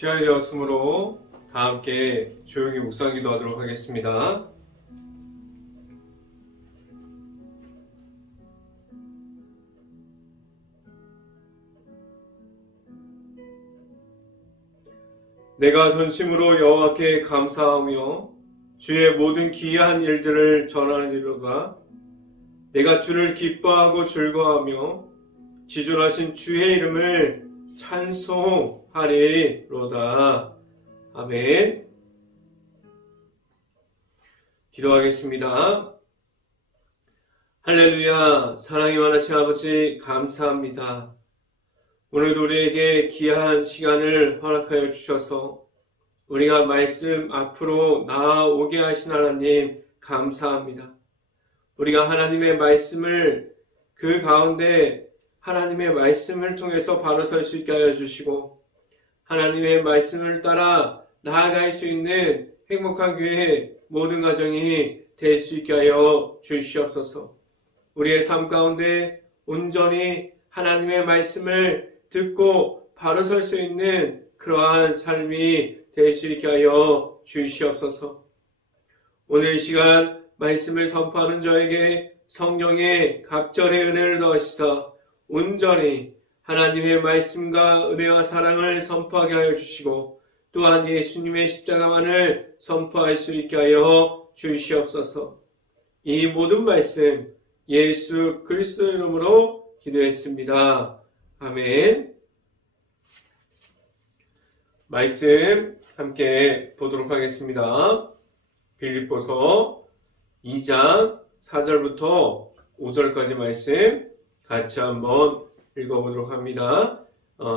시간이 되었으므로 다 함께 조용히 묵상 기도하도록 하겠습니다. 내가 전심으로 여호와께 감사하며 주의 모든 기이한 일들을 전하리로다. 내가 주를 기뻐하고 즐거워하며 지존하신 주의 이름을 찬송하리로다. 아멘. 기도하겠습니다. 할렐루야. 사랑이 많으신 아버지 감사합니다. 오늘도 우리에게 귀한 시간을 허락하여 주셔서 우리가 말씀 앞으로 나아오게 하신 하나님 감사합니다. 우리가 하나님의 말씀을 그 가운데 하나님의 말씀을 통해서 바로 설 수 있게 하여 주시고 하나님의 말씀을 따라 나아갈 수 있는 행복한 교회의 모든 가정이 될 수 있게 하여 주시옵소서. 우리의 삶 가운데 온전히 하나님의 말씀을 듣고 바로 설 수 있는 그러한 삶이 될 수 있게 하여 주시옵소서. 오늘 이 시간 말씀을 선포하는 저에게 성령의 갑절의 은혜를 더하시사 온전히 하나님의 말씀과 은혜와 사랑을 선포하게 하여 주시고 또한 예수님의 십자가만을 선포할 수 있게 하여 주시옵소서. 이 모든 말씀 예수 그리스도의 이름으로 기도했습니다. 아멘. 말씀 함께 보도록 하겠습니다. 빌립보서 2장 4절부터 5절까지 말씀 같이 한번 읽어보도록 합니다.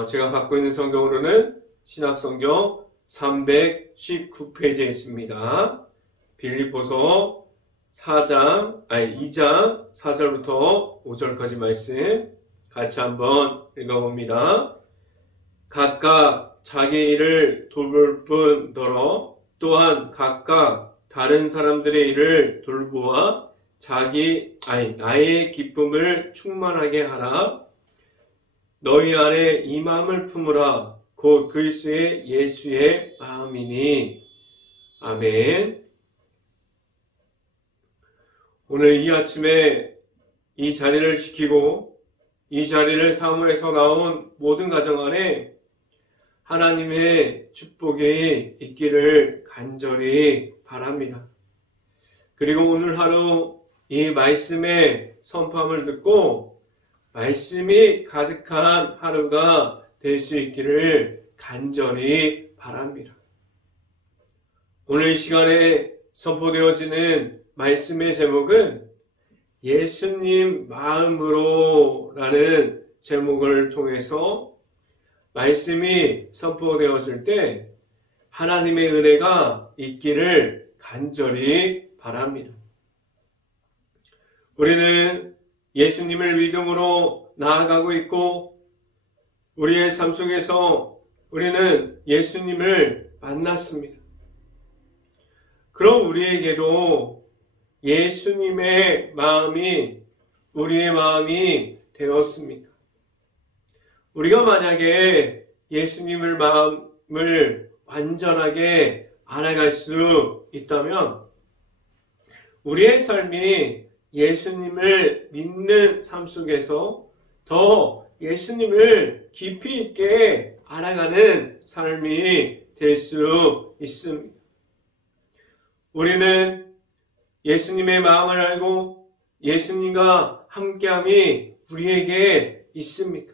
제가 갖고 있는 성경으로는 신약성경 319페이지에 있습니다. 빌립보서 2장 4절부터 5절까지 말씀 같이 한번 읽어봅니다. 각각 자기 일을 돌볼 뿐더러 또한 각각 다른 사람들의 일을 돌보아 나의 기쁨을 충만하게 하라. 너희 안에 이 마음을 품으라. 곧 그리스도의 예수의 마음이니. 아멘. 오늘 이 아침에 이 자리를 지키고 이 자리를 사모해서 나온 모든 가정 안에 하나님의 축복이 있기를 간절히 바랍니다. 그리고 오늘 하루 이 말씀의 선포함을 듣고 말씀이 가득한 하루가 될 수 있기를 간절히 바랍니다. 오늘 이 시간에 선포되어지는 말씀의 제목은 예수님 마음으로 라는 제목을 통해서 말씀이 선포되어질 때 하나님의 은혜가 있기를 간절히 바랍니다. 우리는 예수님을 믿음으로 나아가고 있고 우리의 삶 속에서 우리는 예수님을 만났습니다. 그럼 우리에게도 예수님의 마음이 우리의 마음이 되었습니까? 우리가 만약에 예수님의 마음을 완전하게 알아갈 수 있다면 우리의 삶이 예수님을 믿는 삶 속에서 더 예수님을 깊이 있게 알아가는 삶이 될 수 있습니다. 우리는 예수님의 마음을 알고 예수님과 함께함이 우리에게 있습니까?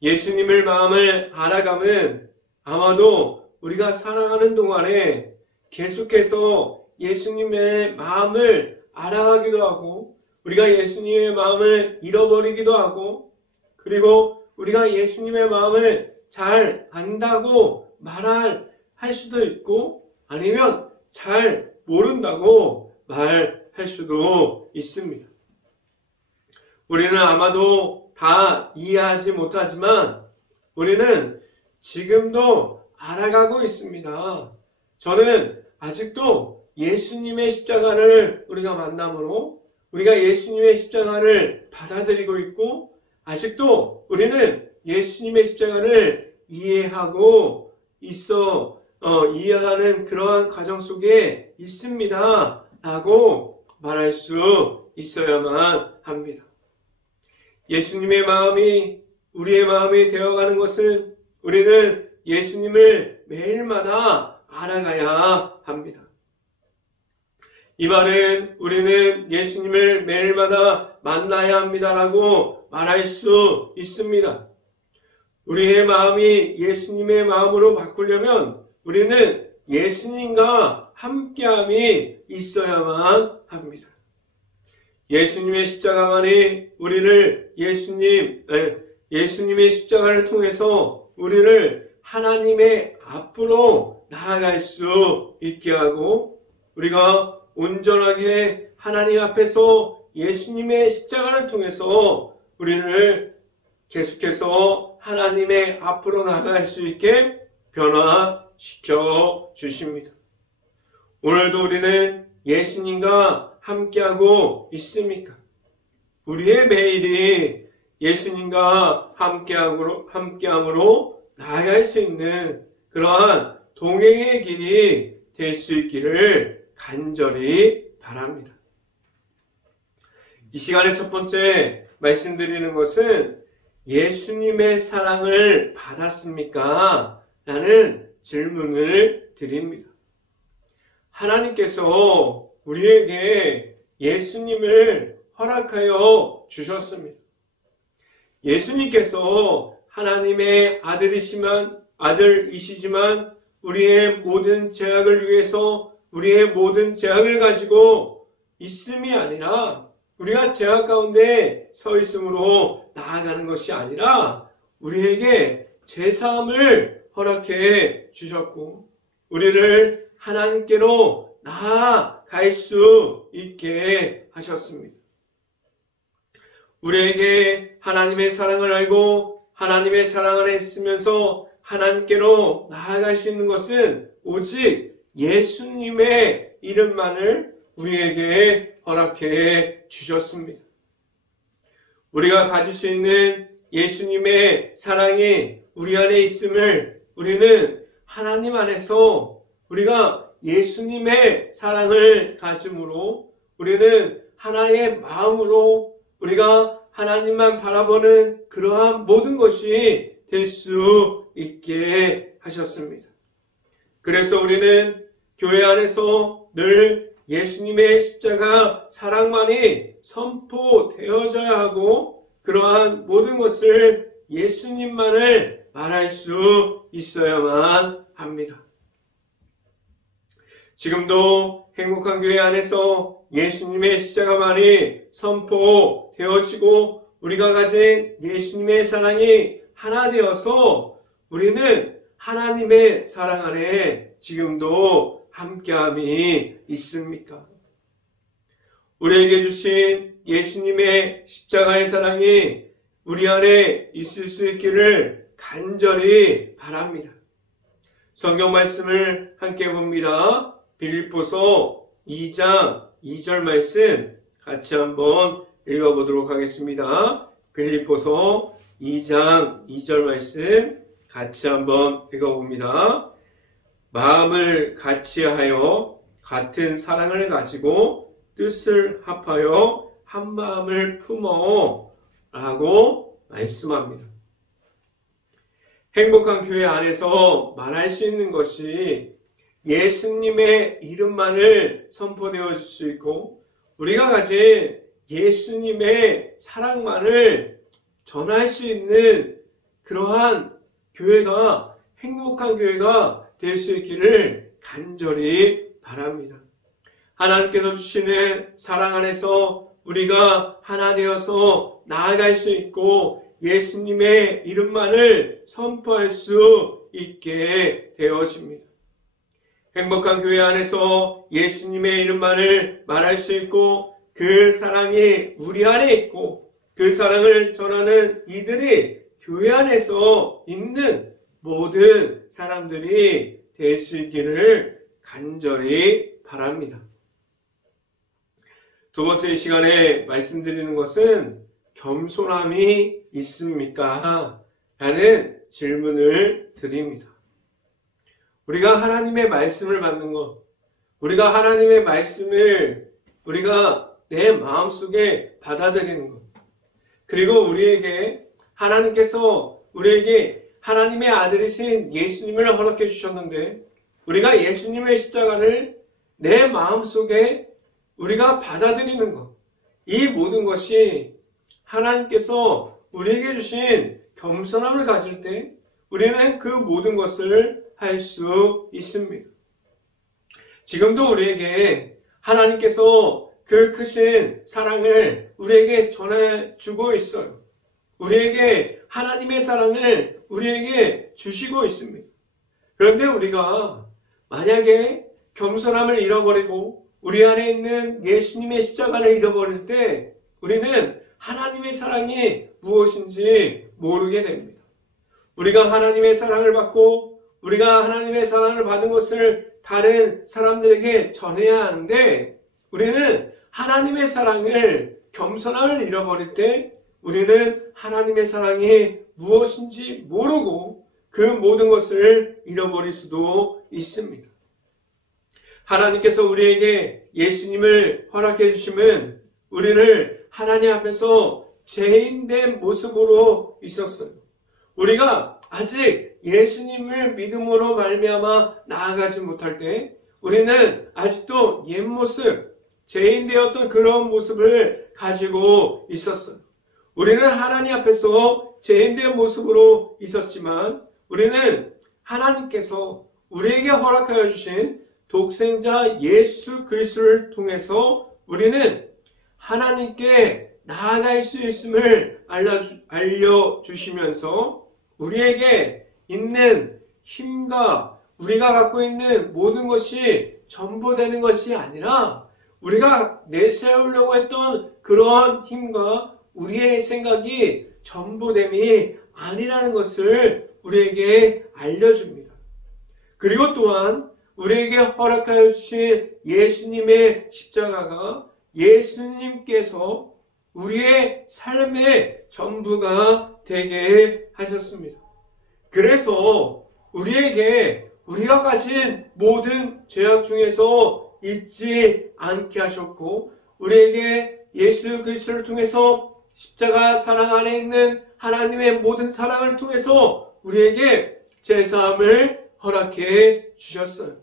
예수님의 마음을 알아가면 아마도 우리가 살아가는 동안에 계속해서 예수님의 마음을 알아가기도 하고 우리가 예수님의 마음을 잃어버리기도 하고 그리고 우리가 예수님의 마음을 잘 안다고 말할 수도 있고 아니면 잘 모른다고 말할 수도 있습니다. 우리는 아마도 다 이해하지 못하지만 우리는 지금도 알아가고 있습니다. 저는 아직도 예수님의 십자가를 우리가 만남으로 우리가 예수님의 십자가를 받아들이고 있고 아직도 우리는 예수님의 십자가를 이해하고 이해하는 그러한 과정 속에 있습니다. 라고 말할 수 있어야만 합니다. 예수님의 마음이 우리의 마음이 되어가는 것은 우리는 예수님을 매일마다 알아가야 합니다. 이 말은 우리는 예수님을 매일마다 만나야 합니다라고 말할 수 있습니다. 우리의 마음이 예수님의 마음으로 바꾸려면 우리는 예수님과 함께함이 있어야만 합니다. 예수님의 십자가만이 우리를 예수님의 십자가를 통해서 우리를 하나님의 앞으로 나아갈 수 있게 하고 우리가 온전하게 하나님 앞에서 예수님의 십자가를 통해서 우리를 계속해서 하나님의 앞으로 나아갈 수 있게 변화시켜 주십니다. 오늘도 우리는 예수님과 함께하고 있습니까? 우리의 매일이 예수님과 함께함으로 나아갈 수 있는 그러한 동행의 길이 될 수 있기를 간절히 바랍니다. 이 시간의 첫 번째 말씀드리는 것은 예수님의 사랑을 받았습니까? 라는 질문을 드립니다. 하나님께서 우리에게 예수님을 허락하여 주셨습니다. 예수님께서 하나님의 아들이시지만 우리의 모든 죄악을 위해서 우리의 모든 죄악을 가지고 있음이 아니라 우리가 죄악 가운데 서 있음으로 나아가는 것이 아니라 우리에게 죄사함을 허락해 주셨고 우리를 하나님께로 나아갈 수 있게 하셨습니다. 우리에게 하나님의 사랑을 알고 하나님의 사랑 안에 있으면서 하나님께로 나아갈 수 있는 것은 오직 예수님의 이름만을 우리에게 허락해 주셨습니다. 우리가 가질 수 있는 예수님의 사랑이 우리 안에 있음을 우리는 하나님 안에서 우리가 예수님의 사랑을 가짐으로 우리는 하나의 마음으로 우리가 하나님만 바라보는 그러한 모든 것이 될 수 있게 하셨습니다. 그래서 우리는 교회 안에서 늘 예수님의 십자가 사랑만이 선포되어져야 하고 그러한 모든 것을 예수님만을 말할 수 있어야만 합니다. 지금도 행복한 교회 안에서 예수님의 십자가만이 선포되어지고 우리가 가진 예수님의 사랑이 하나 되어서 우리는 하나님의 사랑 안에 지금도 함께함이 있습니까? 우리에게 주신 예수님의 십자가의 사랑이 우리 안에 있을 수 있기를 간절히 바랍니다. 성경 말씀을 함께 봅니다. 빌립보서 2장 2절 말씀 같이 한번 읽어보도록 하겠습니다. 빌립보서 2장 2절 말씀 같이 한번 읽어봅니다. 마음을 같이하여 같은 사랑을 가지고 뜻을 합하여 한 마음을 품어 라고 말씀합니다. 행복한 교회 안에서 말할 수 있는 것이 예수님의 이름만을 선포되어 줄 수 있고 우리가 가진 예수님의 사랑만을 전할 수 있는 그러한 교회가 행복한 교회가 될 수 있기를 간절히 바랍니다. 하나님께서 주시는 사랑 안에서 우리가 하나 되어서 나아갈 수 있고 예수님의 이름만을 선포할 수 있게 되어집니다. 행복한 교회 안에서 예수님의 이름만을 말할 수 있고 그 사랑이 우리 안에 있고 그 사랑을 전하는 이들이 교회 안에서 있는 모든 사람들이 될 수 있기를 간절히 바랍니다. 두 번째 시간에 말씀드리는 것은 겸손함이 있습니까? 라는 질문을 드립니다. 우리가 하나님의 말씀을 받는 것, 우리가 하나님의 말씀을 우리가 내 마음속에 받아들이는 것, 그리고 우리에게 하나님께서 우리에게 하나님의 아들이신 예수님을 허락해 주셨는데 우리가 예수님의 십자가를 내 마음속에 우리가 받아들이는 것, 이 모든 것이 하나님께서 우리에게 주신 겸손함을 가질 때 우리는 그 모든 것을 할 수 있습니다. 지금도 우리에게 하나님께서 그 크신 사랑을 우리에게 전해주고 있어요. 우리에게 하나님의 사랑을 우리에게 주시고 있습니다. 그런데 우리가 만약에 겸손함을 잃어버리고 우리 안에 있는 예수님의 십자가를 잃어버릴 때 우리는 하나님의 사랑이 무엇인지 모르게 됩니다. 우리가 하나님의 사랑을 받고 우리가 하나님의 사랑을 받은 것을 다른 사람들에게 전해야 하는데 우리는 하나님의 사랑을 겸손함을 잃어버릴 때 우리는 하나님의 사랑이 무엇인지 모르고 그 모든 것을 잃어버릴 수도 있습니다. 하나님께서 우리에게 예수님을 허락해 주심은 우리를 하나님 앞에서 죄인된 모습으로 있었어요. 우리가 아직 예수님을 믿음으로 말미암아 나아가지 못할 때 우리는 아직도 옛 모습, 죄인 되었던 그런 모습을 가지고 있었어요. 우리는 하나님 앞에서 죄인 된 모습으로 있었지만 우리는 하나님께서 우리에게 허락하여 주신 독생자 예수 그리스도를 통해서 우리는 하나님께 나아갈 수 있음을 알려주시면서 우리에게 있는 힘과 우리가 갖고 있는 모든 것이 전부 되는 것이 아니라 우리가 내세우려고 했던 그런 힘과 우리의 생각이 전부됨이 아니라는 것을 우리에게 알려줍니다. 그리고 또한 우리에게 허락하여 주신 예수님의 십자가가 예수님께서 우리의 삶의 전부가 되게 하셨습니다. 그래서 우리에게 우리가 가진 모든 죄악 중에서 잊지 않게 하셨고 우리에게 예수 그리스도를 통해서 십자가 사랑 안에 있는 하나님의 모든 사랑을 통해서 우리에게 제사함을 허락해 주셨어요.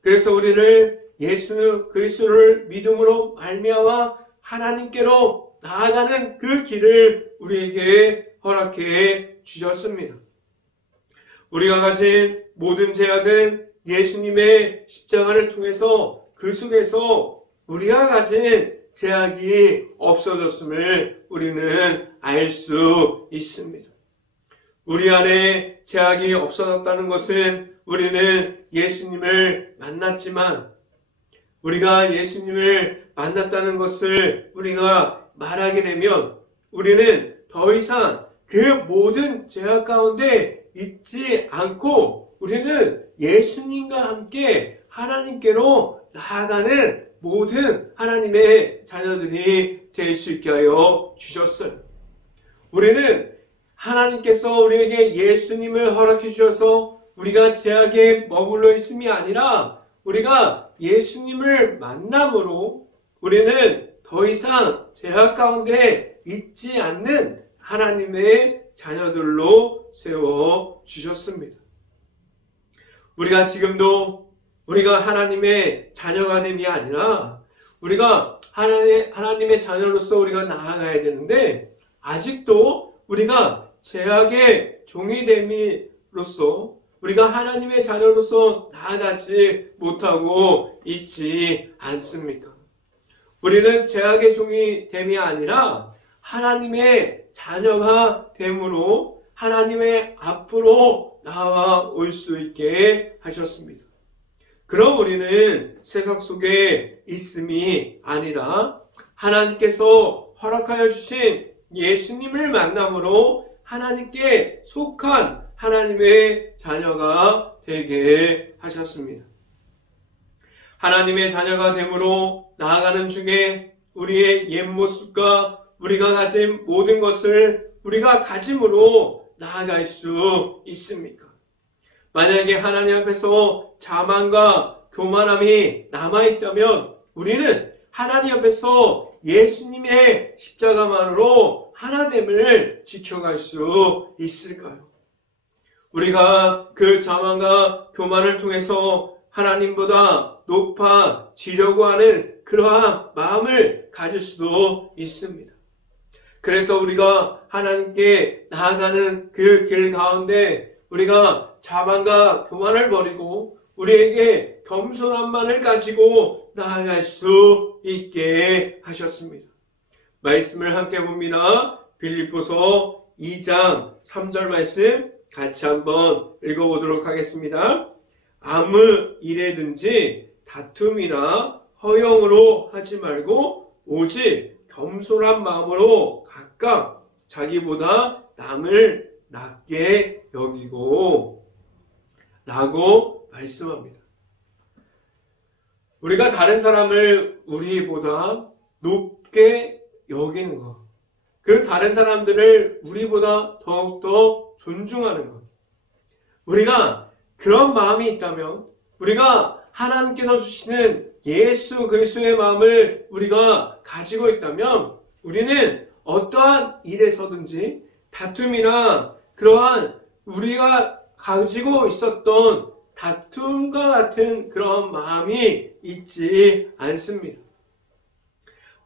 그래서 우리를 예수 그리스도를 믿음으로 말미암아 하나님께로 나아가는 그 길을 우리에게 허락해 주셨습니다. 우리가 가진 모든 죄악은 예수님의 십자가를 통해서 그 속에서 우리가 가진 죄악이 없어졌음을 우리는 알 수 있습니다. 우리 안에 죄악이 없어졌다는 것은 우리는 예수님을 만났지만 우리가 예수님을 만났다는 것을 우리가 말하게 되면 우리는 더 이상 그 모든 죄악 가운데 있지 않고 우리는 예수님과 함께 하나님께로 나아가는 모든 하나님의 자녀들이 될 수 있게 하여 주셨어요. 우리는 하나님께서 우리에게 예수님을 허락해 주셔서 우리가 죄악에 머물러 있음이 아니라 우리가 예수님을 만남으로 우리는 더 이상 죄악 가운데 있지 않는 하나님의 자녀들로 세워주셨습니다. 우리가 지금도 우리가 하나님의 자녀가 됨이 아니라 우리가 하나님의 자녀로서 우리가 나아가야 되는데 아직도 우리가 죄악의 종이 됨으로써 우리가 하나님의 자녀로서 나아가지 못하고 있지 않습니까? 우리는 죄악의 종이 됨이 아니라 하나님의 자녀가 됨으로 하나님의 앞으로 나와 수 있게 하셨습니다. 그럼 우리는 세상 속에 있음이 아니라 하나님께서 허락하여 주신 예수님을 만남으로 하나님께 속한 하나님의 자녀가 되게 하셨습니다. 하나님의 자녀가 됨으로 나아가는 중에 우리의 옛 모습과 우리가 가진 모든 것을 우리가 가짐으로 나아갈 수 있습니까? 만약에 하나님 앞에서 자만과 교만함이 남아있다면 우리는 하나님 앞에서 예수님의 십자가만으로 하나됨을 지켜갈 수 있을까요? 우리가 그 자만과 교만을 통해서 하나님보다 높아지려고 하는 그러한 마음을 가질 수도 있습니다. 그래서 우리가 하나님께 나아가는 그 길 가운데 우리가 자만과 교만을 버리고 우리에게 겸손함만을 가지고 나아갈 수 있게 하셨습니다. 말씀을 함께 봅니다. 빌립보서 2장 3절 말씀 같이 한번 읽어보도록 하겠습니다. 아무 일에든지 다툼이나 허영으로 하지 말고 오직 겸손한 마음으로 각각 자기보다 남을 낮게 여기고 라고 말씀합니다. 우리가 다른 사람을 우리보다 높게 여기는 것, 그 다른 사람들을 우리보다 더욱더 존중하는 것, 우리가 그런 마음이 있다면 우리가 하나님께서 주시는 예수 그리스도의 마음을 우리가 가지고 있다면 우리는 어떠한 일에서든지 다툼이나 그러한 우리가 가지고 있었던 다툼과 같은 그런 마음이 있지 않습니다.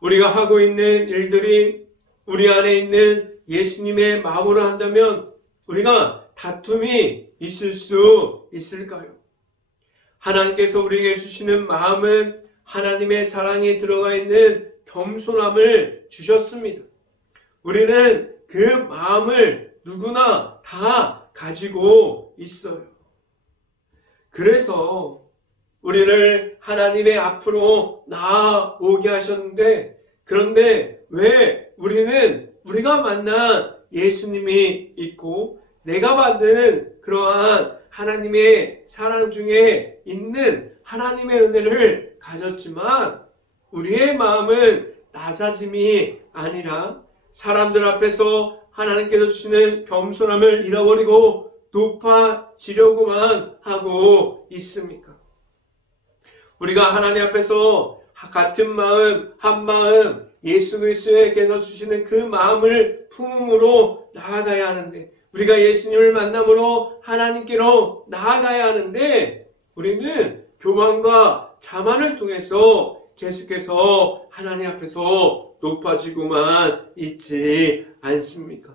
우리가 하고 있는 일들이 우리 안에 있는 예수님의 마음으로 한다면 우리가 다툼이 있을 수 있을까요? 하나님께서 우리에게 주시는 마음은 하나님의 사랑이 들어가 있는 겸손함을 주셨습니다. 우리는 그 마음을 누구나 다 가지고 있어요. 그래서 우리를 하나님의 앞으로 나아오게 하셨는데, 그런데 왜 우리가 만난 예수님이 있고 내가 받은 그러한 하나님의 사랑 중에 있는 하나님의 은혜를 가졌지만 우리의 마음은 낮아짐이 아니라 사람들 앞에서 하나님께서 주시는 겸손함을 잃어버리고 높아지려고만 하고 있습니까? 우리가 하나님 앞에서 같은 마음, 한 마음, 예수 그리스도께서 주시는 그 마음을 품음으로 나아가야 하는데, 우리가 예수님을 만남으로 하나님께로 나아가야 하는데 우리는 교만과 자만을 통해서 계속해서 하나님 앞에서 높아지고만 있지 않습니까?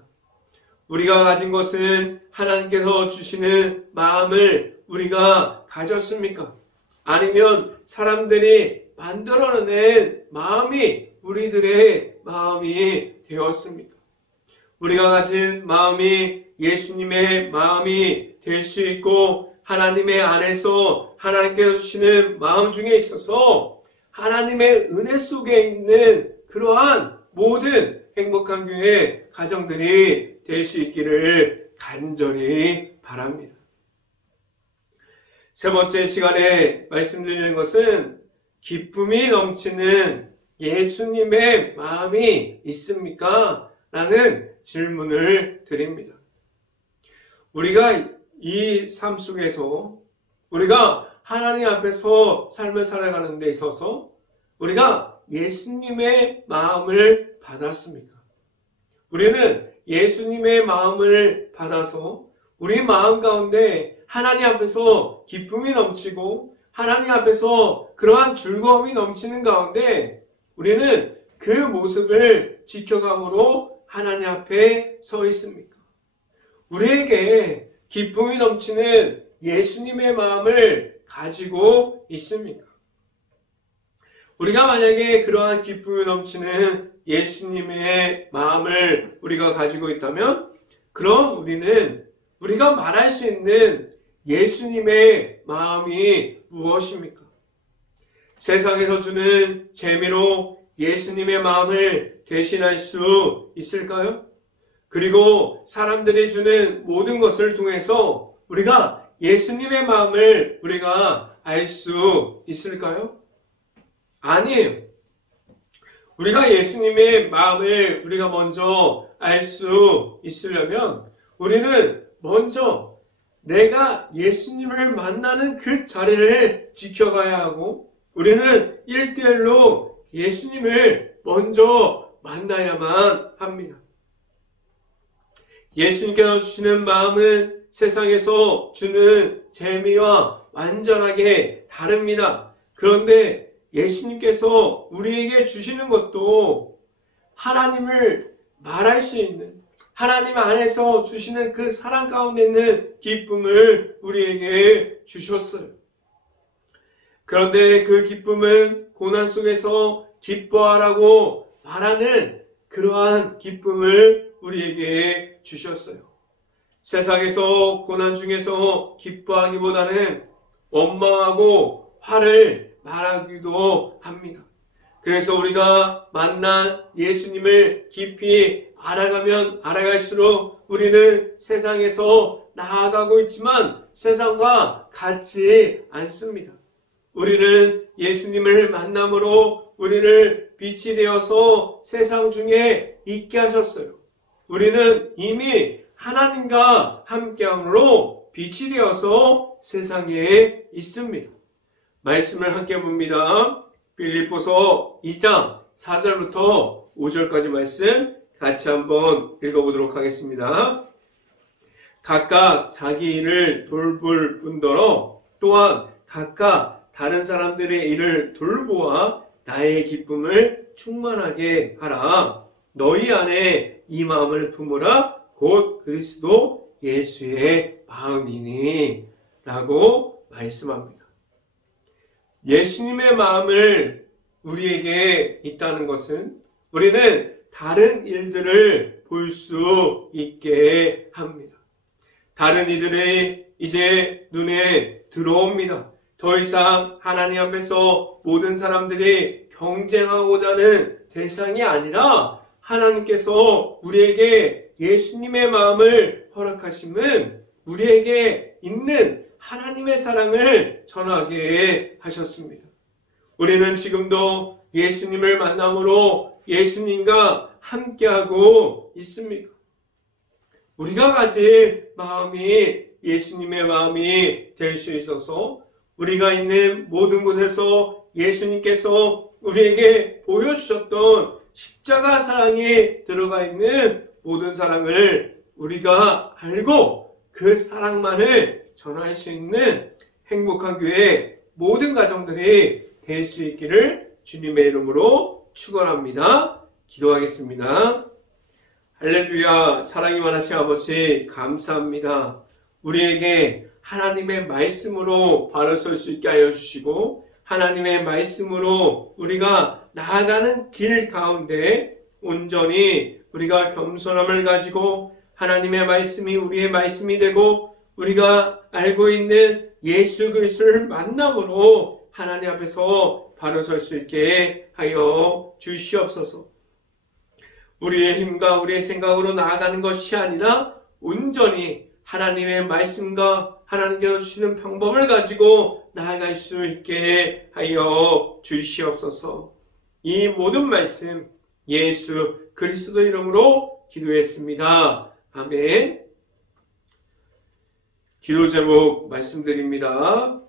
우리가 가진 것은 하나님께서 주시는 마음을 우리가 가졌습니까? 아니면 사람들이 만들어낸 마음이 우리들의 마음이 되었습니까? 우리가 가진 마음이 예수님의 마음이 될 수 있고 하나님의 안에서 하나님께서 주시는 마음 중에 있어서 하나님의 은혜 속에 있는 그러한 모든 행복한 교회 가정들이 될 수 있기를 간절히 바랍니다. 세 번째 시간에 말씀드리는 것은 기쁨이 넘치는 예수님의 마음이 있습니까? 라는 질문을 드립니다. 우리가 이 삶 속에서 우리가 하나님 앞에서 삶을 살아가는 데 있어서 우리가 예수님의 마음을 받았습니까? 우리는 예수님의 마음을 받아서 우리 마음 가운데 하나님 앞에서 기쁨이 넘치고 하나님 앞에서 그러한 즐거움이 넘치는 가운데 우리는 그 모습을 지켜감으로 하나님 앞에 서 있습니까? 우리에게 기쁨이 넘치는 예수님의 마음을 가지고 있습니까? 우리가 만약에 그러한 기쁨이 넘치는 예수님의 마음을 우리가 가지고 있다면 그럼 우리가 말할 수 있는 예수님의 마음이 무엇입니까? 세상에서 주는 재미로 예수님의 마음을 대신할 수 있을까요? 그리고 사람들이 주는 모든 것을 통해서 우리가 예수님의 마음을 우리가 알 수 있을까요? 아니에요. 우리가 예수님의 마음을 우리가 먼저 알 수 있으려면 우리는 먼저 내가 예수님을 만나는 그 자리를 지켜가야 하고 우리는 1대1로 예수님을 먼저 만나야만 합니다. 예수님께서 주시는 마음은 세상에서 주는 재미와 완전하게 다릅니다. 그런데 예수님께서 우리에게 주시는 것도 하나님을 말할 수 있는, 하나님 안에서 주시는 그 사랑 가운데 있는 기쁨을 우리에게 주셨어요. 그런데 그 기쁨은 고난 속에서 기뻐하라고 말하는 그러한 기쁨을 우리에게 주셨어요. 세상에서 고난 중에서 기뻐하기보다는 원망하고 화를 말하기도 합니다. 그래서 우리가 만난 예수님을 깊이 알아가면 알아갈수록 우리는 세상에서 나아가고 있지만 세상과 같지 않습니다. 우리는 예수님을 만남으로 우리를 빛이 되어서 세상 중에 있게 하셨어요. 우리는 이미 하나님과 함께함으로 빛이 되어서 세상에 있습니다. 말씀을 함께 봅니다. 빌립보서 2장 4절부터 5절까지 말씀 같이 한번 읽어보도록 하겠습니다. 각각 자기 일을 돌볼 뿐더러 또한 각각 다른 사람들의 일을 돌보아 나의 기쁨을 충만하게 하라. 너희 안에 이 마음을 품으라. 곧 그리스도 예수의 마음이니 라고 말씀합니다. 예수님의 마음을 우리에게 있다는 것은 우리는 다른 일들을 볼 수 있게 합니다. 다른 이들이 이제 눈에 들어옵니다. 더 이상 하나님 앞에서 모든 사람들이 경쟁하고자 하는 대상이 아니라 하나님께서 우리에게 예수님의 마음을 허락하심은 우리에게 있는 하나님의 사랑을 전하게 하셨습니다. 우리는 지금도 예수님을 만남으로 예수님과 함께하고 있습니다. 우리가 가진 마음이 예수님의 마음이 될 수 있어서 우리가 있는 모든 곳에서 예수님께서 우리에게 보여주셨던 십자가 사랑이 들어가 있는 모든 사랑을 우리가 알고 그 사랑만을 전할 수 있는 행복한 교회 모든 가정들이 될 수 있기를 주님의 이름으로 축원합니다. 기도하겠습니다. 할렐루야. 사랑이 많으신 아버지 감사합니다. 우리에게 하나님의 말씀으로 바로 설 수 있게 하여 주시고 하나님의 말씀으로 우리가 나아가는 길 가운데 온전히 우리가 겸손함을 가지고 하나님의 말씀이 우리의 말씀이 되고 우리가 알고 있는 예수 그리스도를 만남으로 하나님 앞에서 바로 설 수 있게 하여 주시옵소서. 우리의 힘과 우리의 생각으로 나아가는 것이 아니라 온전히 하나님의 말씀과 하나님께서 주시는 방법을 가지고 나아갈 수 있게 하여 주시옵소서. 이 모든 말씀 예수 그리스도 이름으로 기도했습니다. 아멘. 기도 제목 말씀드립니다.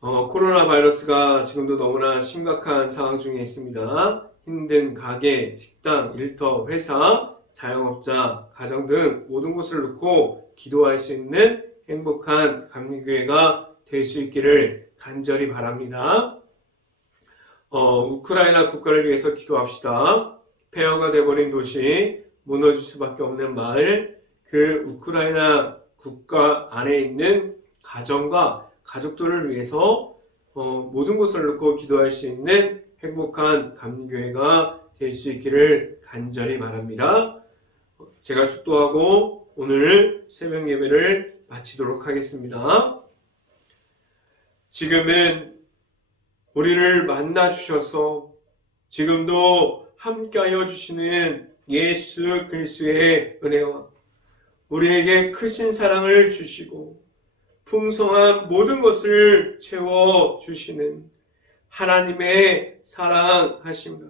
코로나 바이러스가 지금도 너무나 심각한 상황 중에 있습니다. 힘든 가게, 식당, 일터, 회사, 자영업자, 가정 등 모든 곳을 놓고 기도할 수 있는 행복한 감리교회가 될 수 있기를 간절히 바랍니다. 우크라이나 국가를 위해서 기도합시다. 폐허가 되어버린 도시, 무너질 수밖에 없는 마을, 그 우크라이나 국가 안에 있는 가정과 가족들을 위해서 모든 것을 놓고 기도할 수 있는 행복한 감리교회가 될 수 있기를 간절히 바랍니다. 제가 축도하고 오늘 새벽 예배를 마치도록 하겠습니다. 지금은 우리를 만나 주셔서 지금도 함께하여 주시는 예수 그리스도의 은혜와 우리에게 크신 사랑을 주시고 풍성한 모든 것을 채워주시는 하나님의 사랑하심과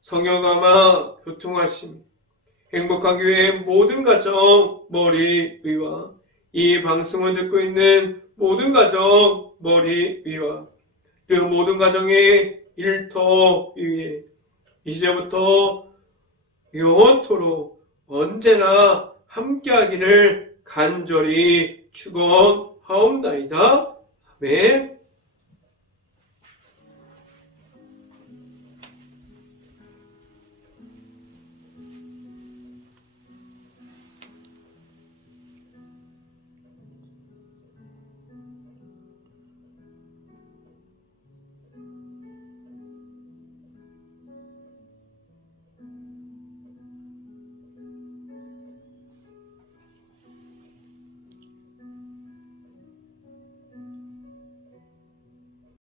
성령감화 교통하심 행복한 교회의 모든 가정 머리 위와 이 방송을 듣고 있는 모든 가정 머리 위와 그 모든 가정의 일터 위에 이제부터 영원토록 언제나 함께하기를 간절히 축원하옵나이다. 아멘.